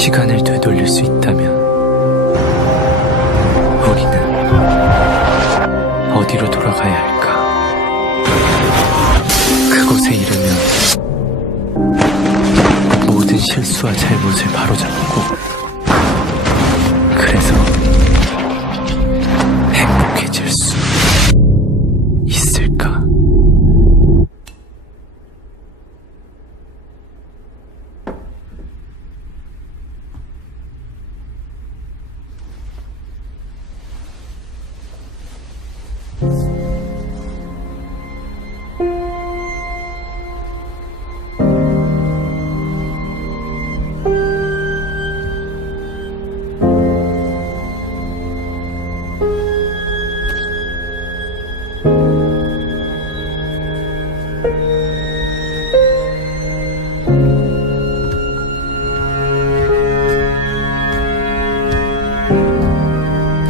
시간을 되돌릴 수 있다면 우리는 어디로 돌아가야 할까? 그곳에 이르면 모든 실수와 잘못을 바로잡고 그래서 행복해질 수 있을까?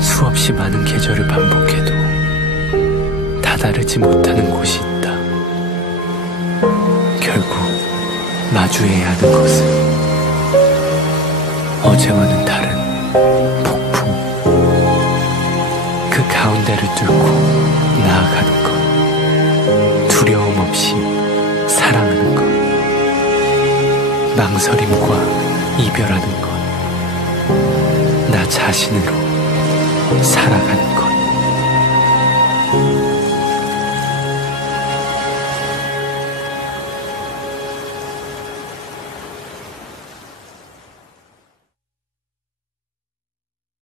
수없이 많은 계절을 반복해도 다다르지 못하는 곳이 있다. 결국 마주해야 하는 것은 어제와는 다른 폭풍. 그 가운데를 뚫고 나아가는 것, 두려움 없이 사랑하는 것, 망설임과 이별하는 것, 나 자신으로 살아가는 것.